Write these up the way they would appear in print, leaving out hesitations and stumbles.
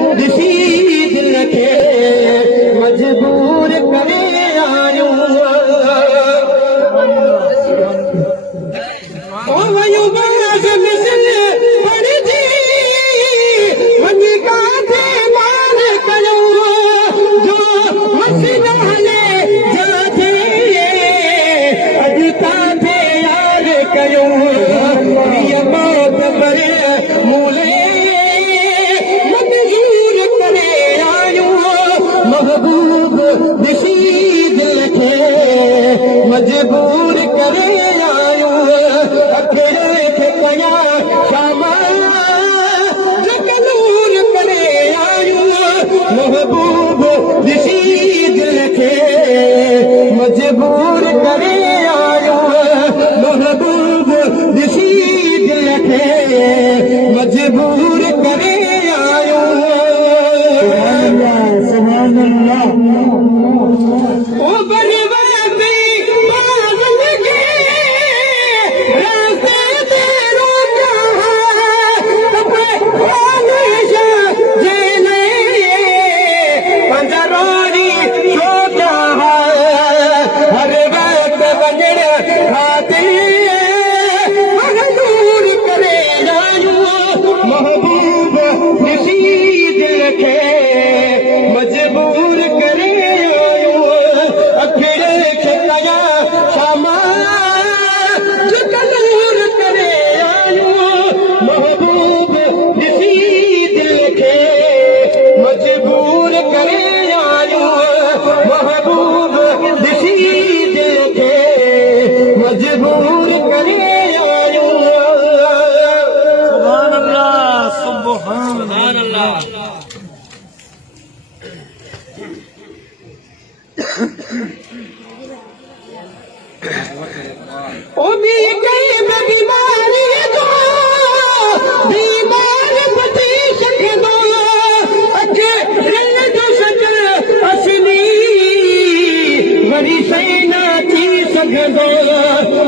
ॾिसी दिल खे मजबूर करे आयूं ओ वयूं बाज़ मिसल पढ़जी वञी काथे मान कयूं जो मसीना हले जाथे अॼु काथे यार कयूं हीअ मौत परे मूले मंज़ूर करे आयूं महबूब ॾिसी दिल खे मजबूर करे आयूं अखियुनि खे कया शामा नूर करे आयूं महबूब ॾिसी दिल खे मजबूर करे आयूं महबूब ॾिसी दिल खे मजबूर करे आयूं सुभान अल्लाह ओ बड़े बड़े बाज़ के रास्ते ते रोका तपे हमेशा जेने पंजरोरी छोटा हर वक्त वञण खातिर मजबूर करे आयूं महबूब ॾिसी दिल खे मजबूर करे आयूं अखियुनि खे कया शामा नूर करे आयूं महबूब ॾिसी दिल खे मजबूर करे आयूं महबूब ॾिसी दिल खे मजबूर करे आयूं सुभान अल्लाह सुभान अल्लाह ओ मी कई बीमारी जो बीमार बची सकदो अखे रंग जो सच असली वरी सही न थी सघंदो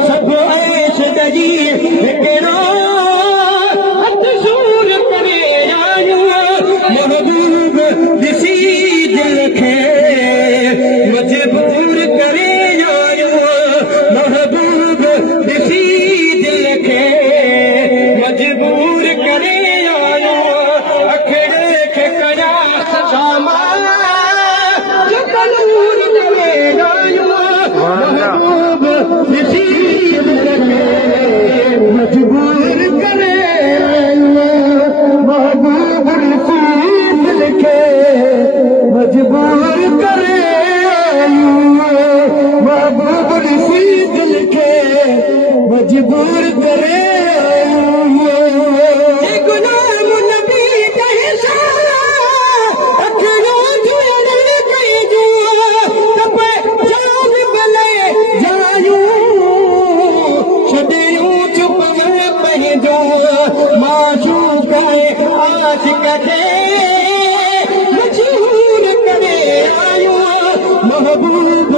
सभु ऐश दजी हिकिड़ो हथ सूर करे आयूं महबूब ॾिसी दिल खे मजबूर करे आयूं महबूब ॾिसी दिल खे मजबूर करे आयूं अखियुनि खे कया शामा नूर करे आयूं महबूब ॾिसी दिल खे मजबूर करे आयूं महबूब ॾिसी दिल खे मजबूर करे आयूं महबूब ॾिसी दिल खे मजबूर करे गुलाम नबी कहसा अखियों झूरण कईजो तपे जान भले जायूं छॾियूं चुप पंहिंजो माशूक आशिक़ खे मजबूर करे आयूं महबूब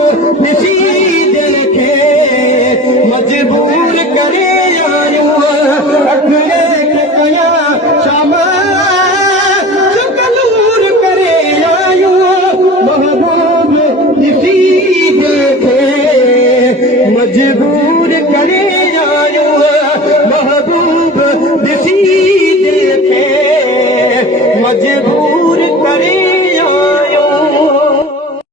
ॾिसी दिल खे मजबूर